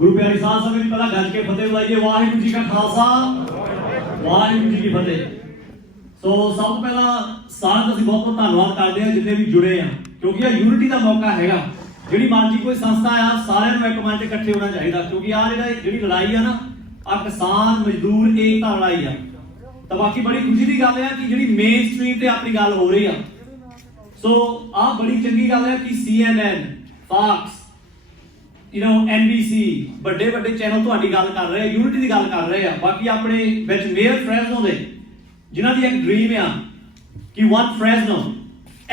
गुरु प्यारी साध संगत जी पहला गज के फतेह बुलाइए। वाहिगुरू जी का खालसा वाहिगुरू जी की फतेह। सो सब तो पहला सारे ਅਸੀਂ बहुत बहुत ਧੰਨਵਾਦ ਕਰਦੇ ਹਾਂ ਜਿੰਨੇ ਵੀ ਜੁੜੇ ਆ, ਕਿਉਂਕਿ ਇਹ ਯੂਨਿਟੀ ਦਾ ਮੌਕਾ ਹੈਗਾ। ਜਿਹੜੀ ਮਰਜ਼ੀ ਕੋਈ ਸੰਸਥਾ ਆ, ਸਾਰਿਆਂ ਨੂੰ ਇੱਕ ਮੰਚ ਤੇ ਇਕੱਠੇ ਹੋਣਾ ਚਾਹੀਦਾ, ਕਿਉਂਕਿ ਆ ਜਿਹੜੀ ਲੜਾਈ ਆ ਨਾ, ਆ ਕਿਸਾਨ ਮਜ਼ਦੂਰ ਏਕਤਾ ਲੜਾਈ ਆ। ਤਾਂ ਬਾਕੀ ਬੜੀ ਖੁਸ਼ੀ ਦੀ ਗੱਲ ਆ ਕਿ ਜਿਹੜੀ ਮੇਨ ਸਟ੍ਰੀਮ ਤੇ ਆਪਣੀ ਗੱਲ ਹੋ ਰਹੀ ਆ। ਸੋ ਆ ਬੜੀ ਚੰਗੀ ਗੱਲ ਹੈ ਕਿ CNN, Fox, NBC ਵੱਡੇ ਵੱਡੇ ਚੈਨਲ ਤੁਹਾਡੀ ਗੱਲ ਕਰ ਰਹੇ ਆ, ਯੂਨਿਟੀ ਦੀ ਗੱਲ ਕਰ ਰਹੇ ਆ। ਬਾਕੀ ਆਪਣੇ ਵਿੱਚ ਮੇਅਰ ਫ੍ਰੈਜ਼ਨੋ ਦੇ ਜਿਨ੍ਹਾਂ ਦੀ ਇੱਕ ਡ੍ਰੀਮ ਆ ਕਿ one Fresno,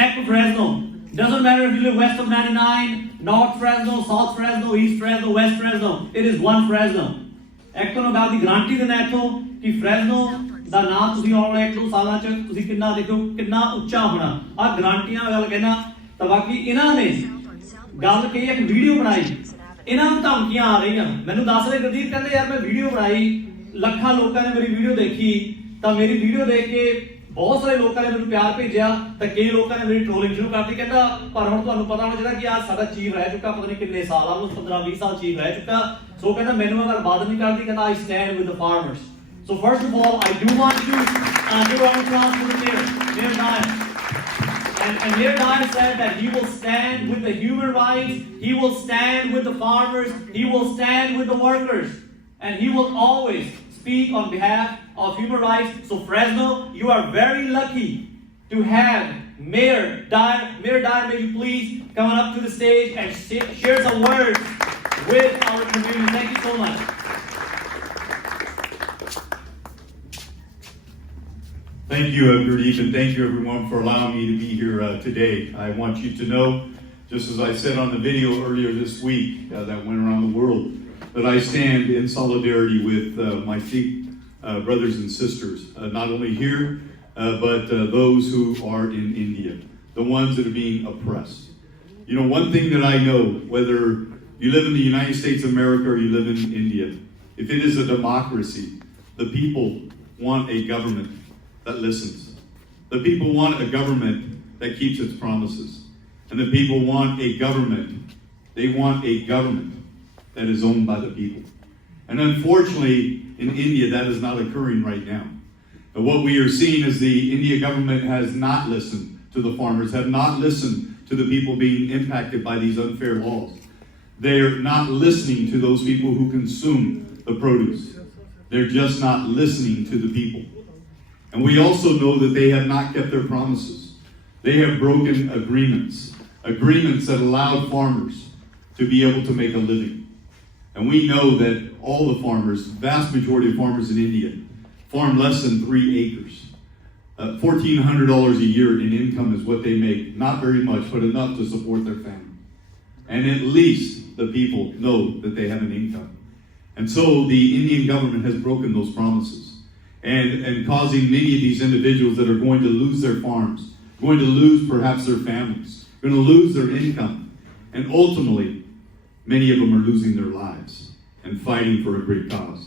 ਇੱਕ Fresno, doesn't matter if you live west of 99, north Fresno, south Fresno, east Fresno, west Fresno, it is one Fresno। ਇੱਕ ਤੁਹਾਨੂੰ ਗੱਲ ਦੀ ਗਾਰੰਟੀ ਦਿੰਦਾ ਇੱਥੋਂ ਕਿ Fresno ਦਾ ਨਾਮ ਤੁਸੀਂ ਆਉਣ ਵਾਲੇ 1-2 ਸਾਲਾਂ ਚ ਤੁਸੀਂ ਕਿੰਨਾ ਦੇਖੋ ਕਿੰਨਾ ਉੱਚਾ ਹੋਣਾ। ਆ ਗਾਰੰਟੀਆਂ ਗੱਲ ਕਹਿਣਾ। ਤਾਂ ਬਾਕੀ ਇਹਨਾਂ ਨੇ ਗੱਲ ਕਹੀ, ਇੱਕ ਵੀਡੀਓ ਬਣਾਈ, ਇਹਨਾਂ ਨੂੰ ਧਮਕੀਆਂ ਆ ਰਹੀਆਂ। ਮੈਨੂੰ ਦੱਸ ਰਹੇ ਗੁਰਦੀਪ ਕਹਿੰਦੇ ਯਾਰ ਮੈਂ ਵੀਡੀਓ ਬਣਾਈ, ਲੱਖਾਂ ਲੋਕਾਂ ਨੇ ਮੇਰੀ ਵੀਡੀਓ ਦੇਖੀ, ਤਾਂ ਮੇਰੀ ਵੀਡੀਓ ਦੇਖ ਕੇ ਬਹੁਤ ਸਾਰੇ ਲੋਕਾਂ ਨੇ ਮੈਨੂੰ ਪਿਆਰ ਭੇਜਿਆ, ਤਾਂ ਕਈ ਲੋਕਾਂ ਨੇ ਮੇਰੀ ਟ੍ਰੋਲਿੰਗ ਸ਼ੁਰੂ ਕਰਤੀ। ਕਹਿੰਦਾ ਪਰ ਹੁਣ ਤੁਹਾਨੂੰ ਪਤਾ ਹੋਣਾ ਚਾਹੀਦਾ ਕਿ ਆ ਸਾਡਾ ਚੀਫ ਰਹਿ ਚੁੱਕਾ, ਪਤਾ ਨਹੀਂ ਕਿੰਨੇ ਸਾਲ ਆ, ਉਹ 15-20 ਸਾਲ ਚੀਫ ਰਹਿ ਚੁੱਕਾ। ਸੋ ਕਹਿੰਦਾ ਮੈਨੂੰ ਅਗਰ ਬਾਤ ਨਹੀਂ ਕਰਦੀ, ਕਹਿੰਦਾ I stand with the farmers। So first of all, I do want to give a round of applause to the Mayor Dyer. And Mayor Dyer said that he will stand with the human rights, he will stand with the farmers, he will stand with the workers, and he will always speak on behalf of human rights. So Fresno, you are very lucky to have Mayor Dyer. Mayor Dyer, may you please come on up to the stage and share some words with our community. Thank you so much. Thank you, Gurdeep, and thank you everyone for allowing me to be here today. I want you to know, just as I said on the video earlier this week that went around the world, that I stand in solidarity with my Sikh brothers and sisters, not only here, but those who are in India, the ones that are being oppressed. You know, one thing that I know, whether you live in the United States of America or you live in India, if it is a democracy, the people want a government that listens. The people want a government that keeps its promises. And the people want a government, they want a government that is owned by the people. And unfortunately, in India, that is not occurring right now. But what we are seeing is the India government has not listened to the farmers, have not listened to the people being impacted by these unfair laws. They're not listening to those people who consume the produce. They're just not listening to the people. And we also know that they have not kept their promises. They have broken agreements that allowed farmers to be able to make a living. And we know that all the farmers, vast majority of farmers in India, farm less than 3 acres. $1,400 a year in income is what they make. Not very much, but enough to support their family. And at least the people know that they have an income. And so the Indian government has broken those promises. And causing many of these individuals that are going to lose their farms, going to lose perhaps their families, going to lose their income, and ultimately, many of them are losing their lives and fighting for a great cause.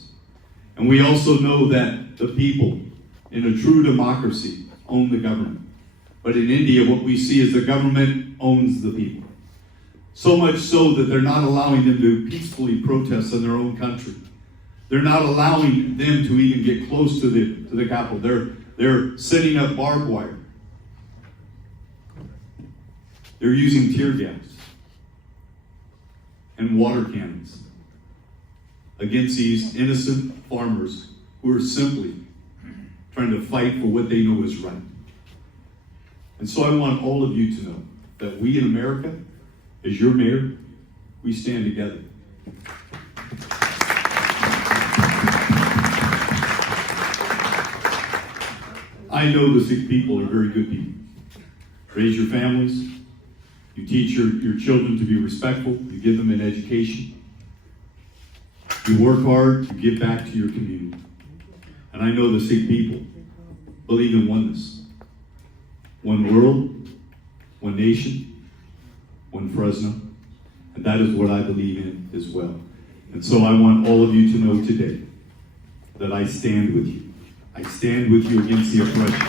And we also know that the people in a true democracy own the government. But in India, what we see is the government owns the people. So much so that they're not allowing them to peacefully protest in their own country. They're not allowing them to even get close to the capital. They're setting up barbed wire. They're using tear gas and water cannons against these innocent farmers who are simply trying to fight for what they know is right. And so I want all of you to know that we in America, as your mayor, we stand together. I know the Sikh people are very good people. Raise your families, you teach your children to be respectful, you give them an education, you work hard, you give back to your community. And I know the Sikh people believe in oneness. One world, one nation, one Fresno, and that is what I believe in as well. And so I want all of you to know today that I stand with you. I stand with you against the oppression.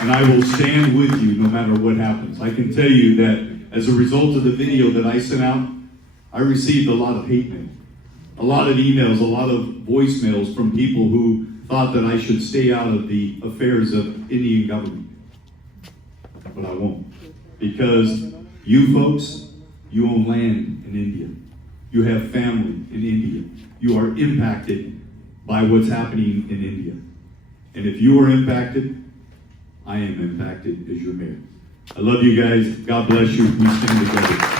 And I will stand with you no matter what happens. I can tell you that as a result of the video that I sent out, I received a lot of hate mail, a lot of emails, a lot of voicemails from people who thought that I should stay out of the affairs of Indian government. But I won't. Because you folks, you own land in India. You have family in India. You are impacted by what's happening in India. And if you are impacted, I am impacted as your mayor. I love you guys. God bless you. We stand together.